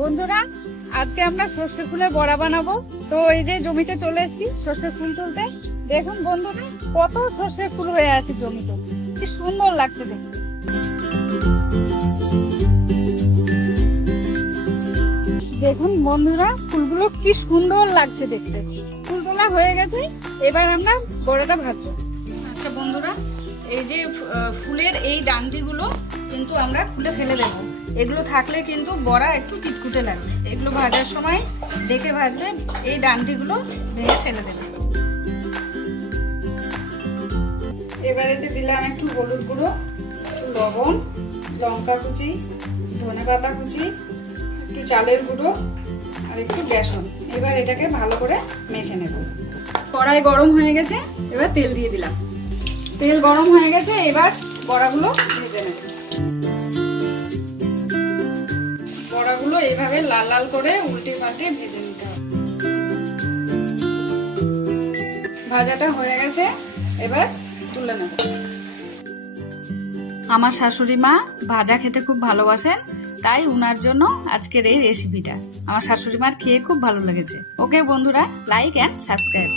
বন্ধুরা, আজকে আমরা সর্ষে ফুলের বড়া বানাবো। তো এই যে জমিতে চলে এসেছি সর্ষে ফুল তুলতে। দেখুন বন্ধুরা, কত সর্ষে ফুল হয়ে আছে জমিতে, কি সুন্দর লাগছে দেখতে। দেখুন বন্ধুরা, ফুলগুলো কি সুন্দর লাগছে দেখতে। ফুল তোলা হয়ে গেছে, এবার আমরা বড়াটা ভাজবো। আচ্ছা বন্ধুরা, এই যে ফুলের এই ডান্ডিগুলো কিন্তু আমরা খুলে ফেলে দেবো। এগুলো থাকলে কিন্তু বড়া একটু চিটকুটে লাগবে। এগুলো ভাজার সময় দেখে ভাজবে, এই ডান্ডিগুলো ভেঙে ফেলে দেবে। এবারে দিলাম একটু হলুদ গুঁড়ো, একটু লবণ, লঙ্কা কুচি, ধনেপাতা কুচি, একটু চালের গুঁড়ো আর একটু বেসন। এবার এটাকে ভালো করে মেখে নেব। কড়াই গরম হয়ে গেছে, এবার তেল দিয়ে দিলাম। তেল গরম হয়ে গেছে, এবার বড়াগুলো ভেজে নেব। বড়াগুলো এইভাবে লাল লাল করে উল্টে পাল্টে ভেজে নিতে হবে। ভাজাটা হয়ে গেছে, এবার তুলে নেব। আমার শাশুড়ি মা ভাজা খেতে খুব ভালোবাসেন, তাই উনার জন্য আজকের এই রেসিপিটা। আমার শাশুড়ি মার খেয়ে খুব ভালো লেগেছে। ওকে বন্ধুরা, লাইক এন্ড সাবস্ক্রাইব।